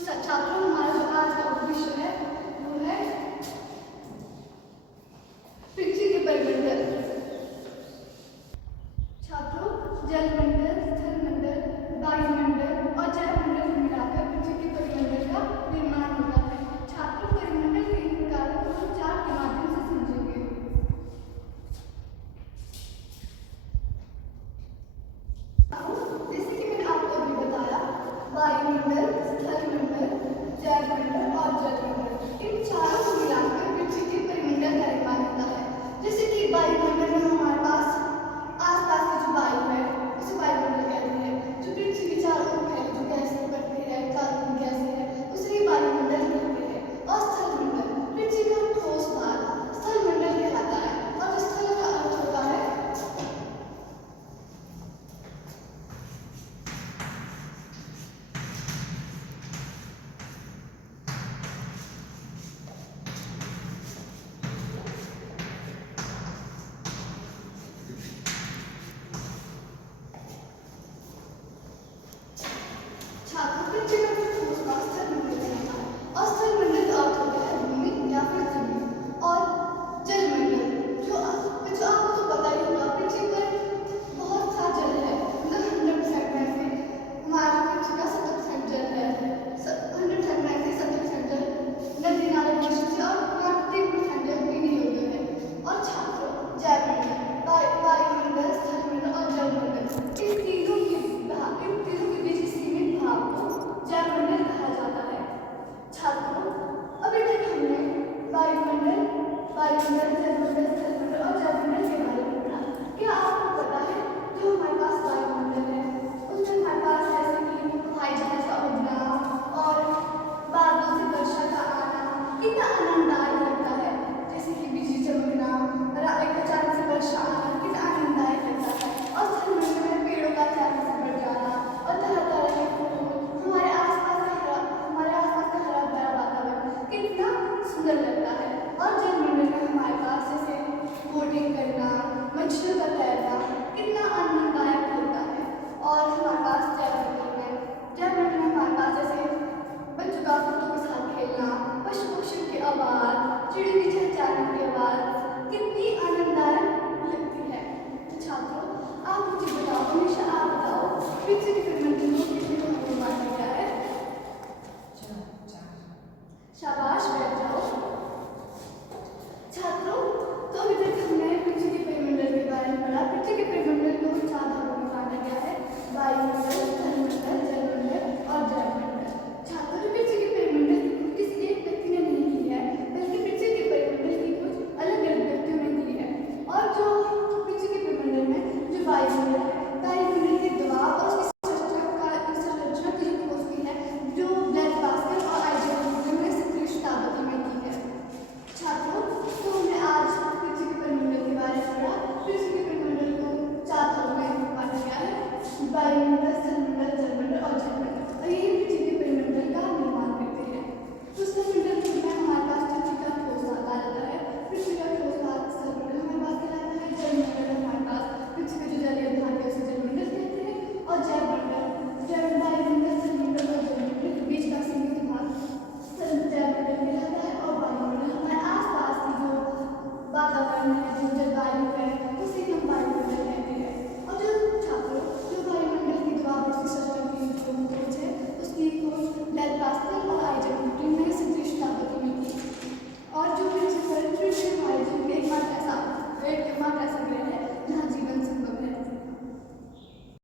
छात्रों, हमारा जो आज का विषय है वो है पृथ्वी के परिमंडल। छात्रों, जलमंडल, स्थलमंडल, वायुमंडल और जैवमंडल मिलाकर पृथ्वी के परिमंडल का निर्माण होता है। छात्रों, परिमंडल तीन प्रकार के चार के माध्यम से समझेंगे। जैसे कि मैंने आपको अभी बताया, वायुमंडल, स्थलमंडल, जैवमंडल और जलमंडल, इन चारों को मिलाकर पृथ्वी के परिमंडल का निर्माण होता है। जैसे कि वायुमंडल में हमारे पास आसपास की जो वायु है उसे वायुमंडल कहते हैं। जो पृथ्वी के चारों ओर फैली जो गैसें बढ़ती है, कार्बन गैसें है, उसे ही वायुमंडल कहते हैं। और स्थलमंडल पृथ्वी का ठोस भाग स्थलमंडल कहलाता है। और स्थल का अर्थ होता है वायुमंडल, जलमंडल, स्थलमंडल और जैवमंडल के बारे में पढ़ा। क्या आपको पता है जो हमारे पास वायुमंडल है उसमें हमारे पास जैसे कि हवाई जहाज का उड़ना और बादलों से वर्षा का आना कितना आनंददायक लगता है। जैसे कि बिजली चमकना और एक अचानक से वर्षा आना कितना आनंददायक लगता है। और स्थलमंडल में पेड़ों का अचानक से बढ़ जाना और तरह तरह के फूल, हमारे आसपास का हरा भरा वातावरण कितना सुंदर लगता है। और जलमंडल में हमारे पास जैसे बोटिंग करना, मछलियों का तैरना कितना आनंददायक होता है। और हमारे पास जलमंडल में हमारे पास जैसे बच्चों का कुत्तों के साथ खेलना, पशु पक्षियों की आवाज़, चिड़ियों की चहचहाने की आवाज़ कितनी आनंददायक लगती है। तो छात्रों, आप मुझे बताओ, हमेशा आप बताओ पृथ्वी के परिमंडल को कितने भागों में बांटा गया है? शाबाश, बैठ जाओ। छात्रों, तो अभी तक हमने पृथ्वी के परिमंडल के बारे में पढ़ा। पृथ्वी के परिमंडल को चार भागों में बांटा गया है: वायुमंडल, स्थलमंडल, जलमंडल और जैवमंडल। छात्रों, पृथ्वी के परिमंडल की खोज किसी एक व्यक्ति ने नहीं की है, बल्कि पृथ्वी के परिमंडल की खोज अलग अलग व्यक्तियों ने की है। और जो पृथ्वी के परिमंडल में जो वायुमंडल है, वायुमंडल के दबाव और उसकी संरचना की जो खोज की है, जो ब्लैक बास्केट और आइजैक न्यूटन ने 17वीं शताब्दी में की है। छात्रों, तो हमने आज पृथ्वी के परिमंडल के बारे में पढ़ा। पृथ्वी के परिमंडल को चार भागों में बांटा गया है: वायुमंडल, स्थलमंडल, जलमंडल और जैवमंडल। और यही पृथ्वी के परिमंडल का निर्माण करते हैं। तो स्थलमंडल में हमारे पास पृथ्वी का ठोस भाग आ जाता है। पृथ्वी का ठोस भाग स्थलमंडल हमारे पास कहलाता है। जलमंडल हमारे पास पृथ्वी का जो जलीय भाग है उसे जलमंडल कहते हैं। और जैवमंडल वायुमंडल, स्थलमंडल और जलमंडल के बीच का सीमित भाग जैवमंडल कहलाता है। और वायुमंडल हमारे आसपास की जो वातावरण है